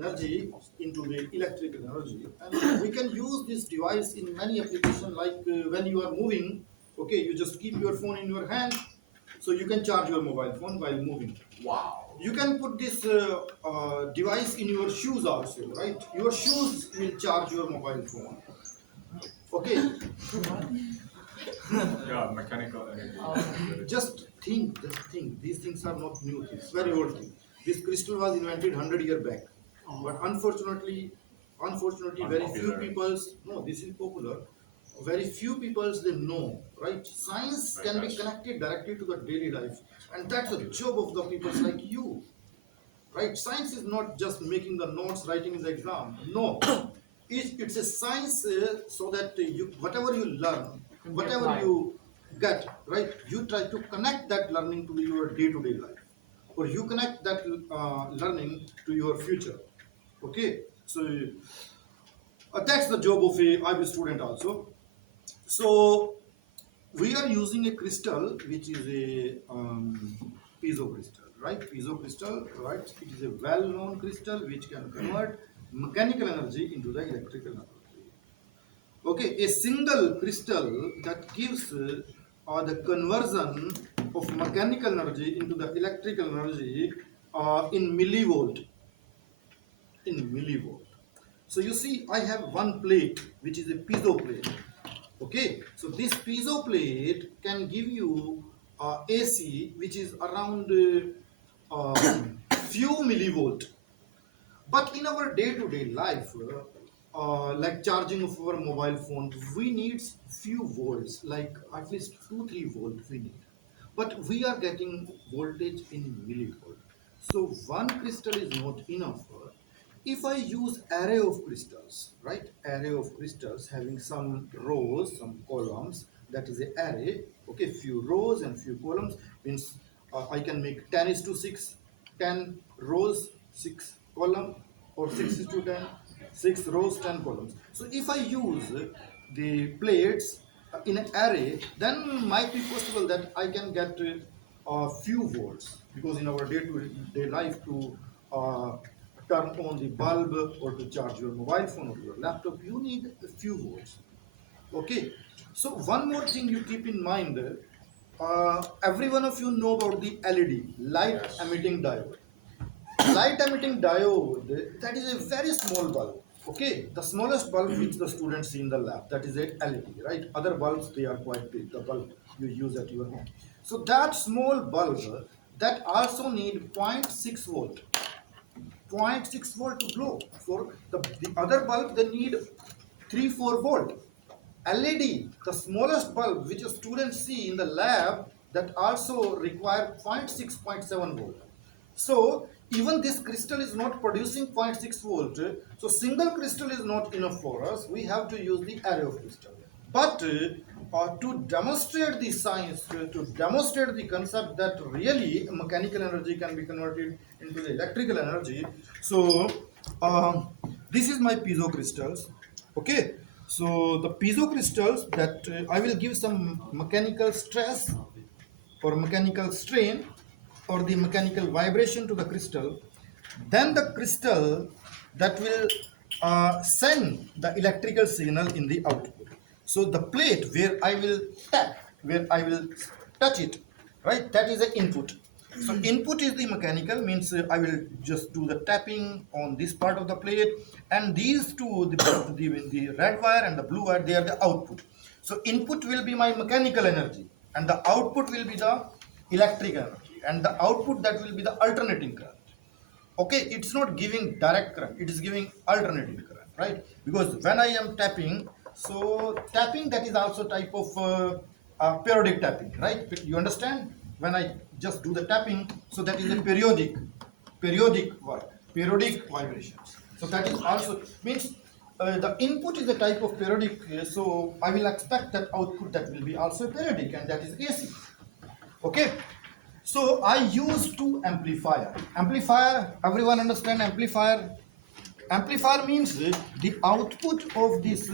energy into the electrical energy, and we can use this device in many applications, like when you are moving. Okay, you just keep your phone in your hand, so you can charge your mobile phone while moving. Wow. You can put this device in your shoes also, right? Your shoes will charge your mobile phone. Okay. Yeah, mechanical energy. Just think. These things are not new things, very old things. This crystal was invented 100 years back, but unfortunately, very few Unpopular. people. No, this is popular. Very few people they know, right? Science Right, can be that's- connected directly to the daily life, and that's the job of the people like you, right? Science is not just making the notes, writing in the exam. No, it's a science so that you whatever you learn, whatever you get, right? You try to connect that learning to your day-to-day life, or you connect that learning to your future. Okay, so that's the job of a IB student also. So we are using a crystal which is a piezo crystal, right? Piezo crystal, right? It is a well-known crystal which can convert mechanical energy into the electrical energy. Okay, a single crystal that gives the conversion of mechanical energy into the electrical energy in millivolt. In millivolt. So you see, I have one plate which is a piezo plate. Okay, so this piezo plate can give you AC which is around few millivolt. But in our day-to-day life, like charging of our mobile phone, we need few volts, like at least 2-3 volt we need. But we are getting voltage in millivolt. So one crystal is not enough. If I use array of crystals, right? Array of crystals having some rows, some columns, that is an array. Okay, few rows and few columns means I can make 10 is to 6, 10 rows, 6 column, or 6 is to 10, 6 rows, 10 columns. So if I use the plates in an array, then might be possible that I can get a few volts, because in our day-to-day life to turn on the bulb or to charge your mobile phone or your laptop, you need a few volts. Okay, so one more thing you keep in mind, every one of you know about the LED, light emitting diode. Light emitting diode, that is a very small bulb. Okay, the smallest bulb which the students see in the lab, that is a LED, right? Other bulbs, they are quite big, the bulb you use at your home. So that small bulb, that also need 0.6 volt. 0.6 volt to glow. For the other bulb, they need 3-4 volt. LED, the smallest bulb which students see in the lab, that also require 0.6, 0.7 volt. So even this crystal is not producing 0.6 volt. So single crystal is not enough for us. We have to use the array of crystal. But to demonstrate the science, to demonstrate the concept that really mechanical energy can be converted into the electrical energy. So this is my piezo crystals. Okay. So the piezo crystals that I will give some mechanical stress or mechanical strain or the mechanical vibration to the crystal, then the crystal that will send the electrical signal in the output. So the plate where I will tap, where I will touch it, right, that is the input. So input is the mechanical, means I will just do the tapping on this part of the plate, and these two, the red wire and the blue wire, they are the output. So input will be my mechanical energy, and the output will be the electrical energy, and the output, that will be the alternating current. Okay, it's not giving direct current, it is giving alternating current, right? Because when I am tapping, so tapping, that is also type of periodic tapping, right? You understand? When I just do the tapping, so that is a periodic vibrations. So that is also means the input is a type of periodic, so I will expect that output, that will be also periodic, and that is AC. Okay, so I use two amplifier. Amplifier, everyone understand amplifier? Amplifier means the output of this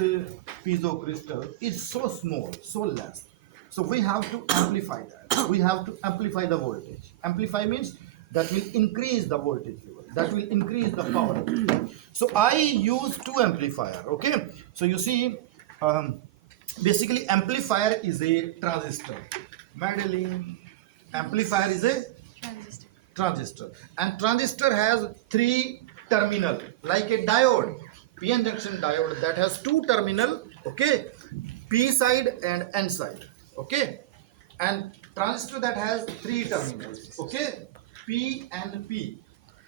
piezo crystal is so small, so less. So we have to amplify that. We have to amplify the voltage. Amplify means that will increase the voltage level, that will increase the power. So I use two amplifier. Okay, so you see, basically amplifier is a transistor. Madeline, amplifier is a transistor, and transistor has three terminal, like a diode, p-n junction diode, that has two terminal. Okay, p side and n side. Okay, and transistor that has three terminals. Okay, p and p,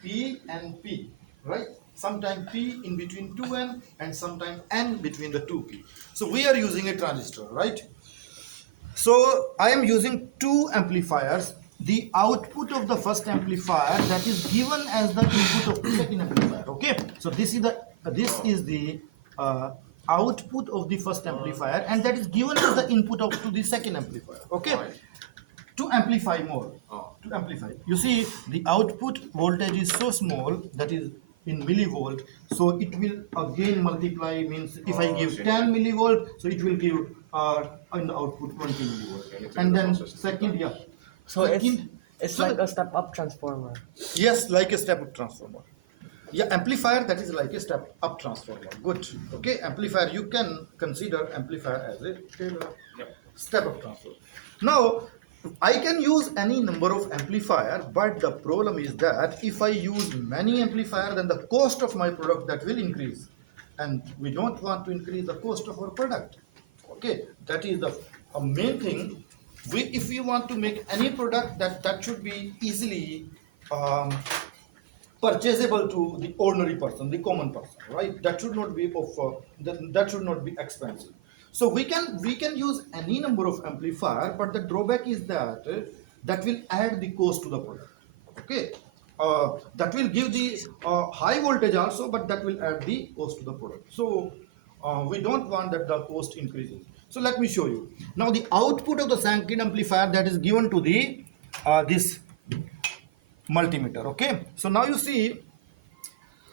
p and p, right? Sometimes p in between 2n and sometimes n between the 2p. So we are using a transistor, right? So I am using two amplifiers. The output of the first amplifier that is given as the input of the second amplifier. Okay, so this is the output of the first amplifier, and that is given as the input of to the second amplifier. Okay, to amplify more. To amplify, you see the output voltage is so small, that is in millivolt, so it will again multiply, means if I give 10 millivolt, so it will give in the output 20 millivolt, and then second, yeah. So Second, it's so like a step-up transformer. yes, like a step up transformer. Yeah, amplifier, that is like a step up transformer. Good. Okay, amplifier, you can consider amplifier as a step up transformer. Now I can use any number of amplifier, but the problem is that if I use many amplifier, then the cost of my product that will increase, and we don't want to increase the cost of our product. Okay, that is the main thing. If we want to make any product, that should be easily purchasable to the ordinary person, the common person, right? That should not be that should not be expensive. So we can use any number of amplifier, but the drawback is that that will add the cost to the product. Okay, that will give the high voltage also, but that will add the cost to the product. So we don't want that the cost increases. So let me show you now the output of the second amplifier that is given to the this multimeter. Okay, so now you see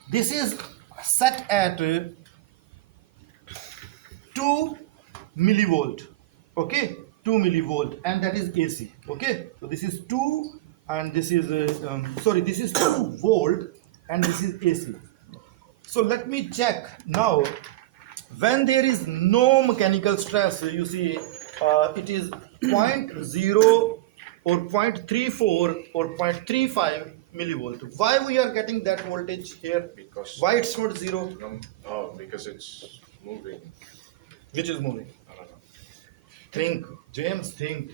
this is set at 2 millivolt. Okay, 2 millivolt, and that is AC. Okay, so this is 2, and this is sorry, this is 2 volt, and this is AC. So let me check now. When there is no mechanical stress, you see it is 0.0 or 0.34 or 0.35 millivolt. Why we are getting that voltage here? Because Why it's not zero? because it's moving. Which is moving? I don't know. Think, James. Think.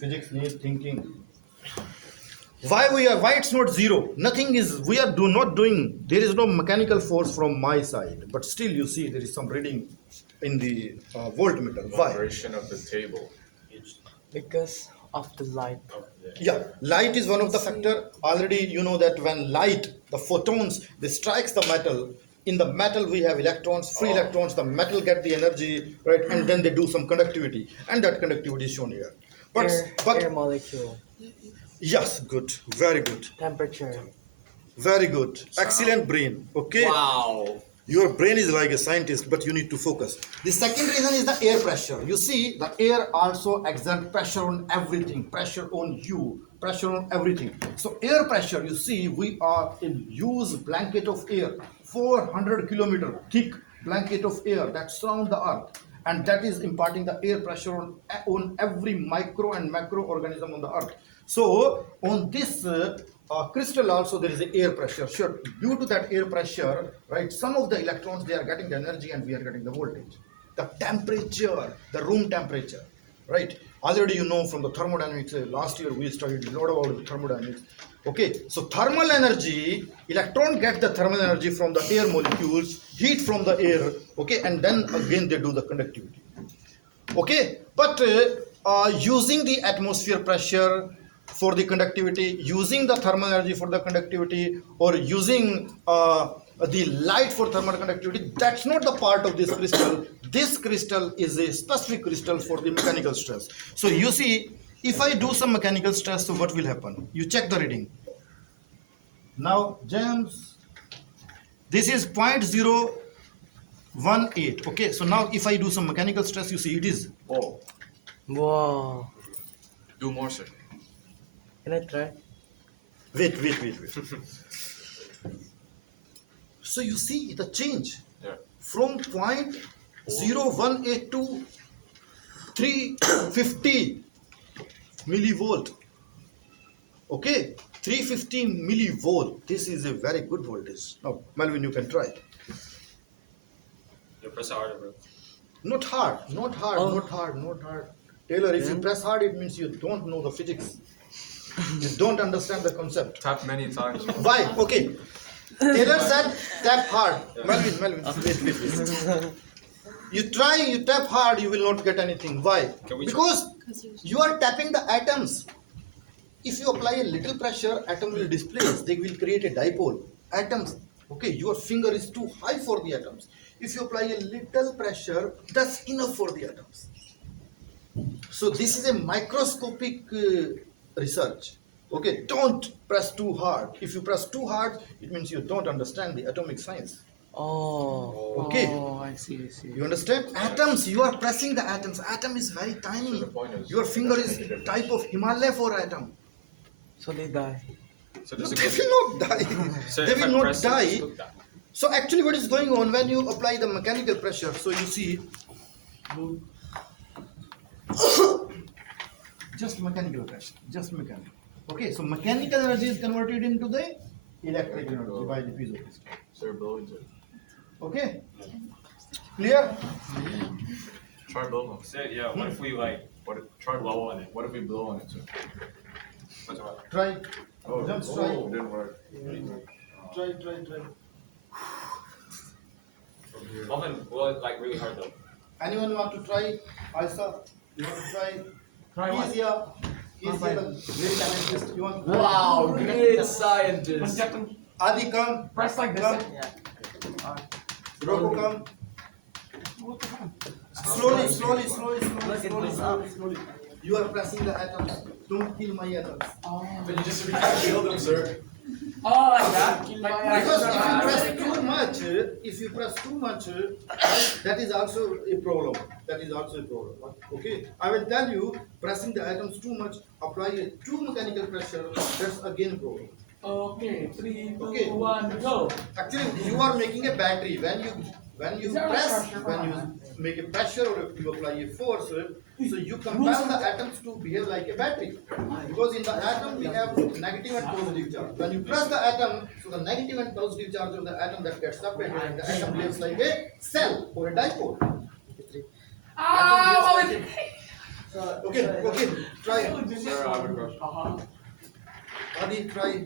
Physics needs thinking. Why it's not zero? Nothing is. We are not doing. There is no mechanical force from my side, but still you see there is some reading in the voltmeter. Why? Vibration of the table. Because of the light. Yeah, light is one of the factor. Already you know that when light, the photons, they strikes the metal. In the metal we have electrons, free electrons. The metal get the energy, right, and then they do some conductivity, and that conductivity is shown here. But Air molecule. yes, good, very good, Temperature. very good, excellent brain. Okay. Wow. Your brain is like a scientist, but you need to focus. The second reason is the air pressure. You see, the air also exerts pressure on everything, pressure on you, pressure on everything. So air pressure, you see, we are in use blanket of air, 400 kilometer thick blanket of air that surround the earth, and that is imparting the air pressure on every micro and macro organism on the earth. So on this crystal also there is a air pressure. Sure, due to that air pressure, right, some of the electrons, they are getting the energy and we are getting the voltage. The temperature, the room temperature, right? Already you know from the thermodynamics, last year we studied a lot about thermodynamics. Okay, so thermal energy, electron get the thermal energy from the air molecules, heat from the air, okay, and then again they do the conductivity. Okay, but using the atmosphere pressure for the conductivity, using the thermal energy for the conductivity, or using the light for thermal conductivity, that's not the part of this crystal. This crystal is a specific crystal for the mechanical stress. So you see, if I do some mechanical stress, so what will happen? You check the reading. Now, James, this is 0.018. Okay, so now if I do some mechanical stress, you see it is. Oh, Wow. do more, sir. Can I try? Wait. So you see the change Yeah. from point 0.018 to 350 millivolt. Okay, 350 millivolt. This is a very good voltage. Now, Melvin, you can try. You press harder, bro. Not hard, not hard. Taylor, if you press hard, it means you don't know the physics. You don't understand the concept. Tap many times. Why? Okay. Taylor said tap hard. Melvin, wait. You tap hard, you will not get anything. Why? Can we Because you are tapping the atoms. If you apply a little pressure, atom will displace. They will create a dipole. Atoms. Okay, your finger is too high for the atoms. If you apply a little pressure, that's enough for the atoms. So this is a microscopic research. Okay, don't press too hard. If you press too hard, it means you don't understand the atomic science. Oh. Okay. Oh, I see. You understand? Atoms, you are pressing the atoms. Atom is very tiny. So the point is- Your finger is type of Himalaya for atom. So they die. So No, does it they go? will not die. So They if I will not press it, die. it's good. So actually what is going on when you apply the mechanical pressure? So you see, just mechanical pressure, just mechanical. Okay, so mechanical energy is converted into the electric energy by the piezoelectric. So you're blowing it. Okay, clear? Try blowing. So yeah, what if we like Try blow on it? What if we blow on it too? What's about? Try, Oh, just oh, try, didn't work. try. Often blow it like really hard though. Anyone want to try? Aisa, you want to try? Try what? He's here the very talented. You want to try? Wow, great scientist. Adi, come. Press like Come. Rocco, come. Slowly. You are pressing the atoms. Don't kill my atoms. Then you just killed them, sir. Oh, like that. Because if you press too much, that is also a problem. Okay, I will tell you, pressing the atoms too much, apply a too mechanical pressure, that's again a problem. Okay, 3, 2, Okay. 1, go. Actually, you are making a battery. When you Is there a press, pressure? when you make a pressure or you apply a force, so you compel the atoms to behave like a battery. Because in the atom we have negative and positive charge. When you press the atom, so the negative and positive charge of the atom that gets separated, and the atom behaves like a cell or a dipole. Atom behaves like a- okay, try. Sir, I have a question. Adi, try.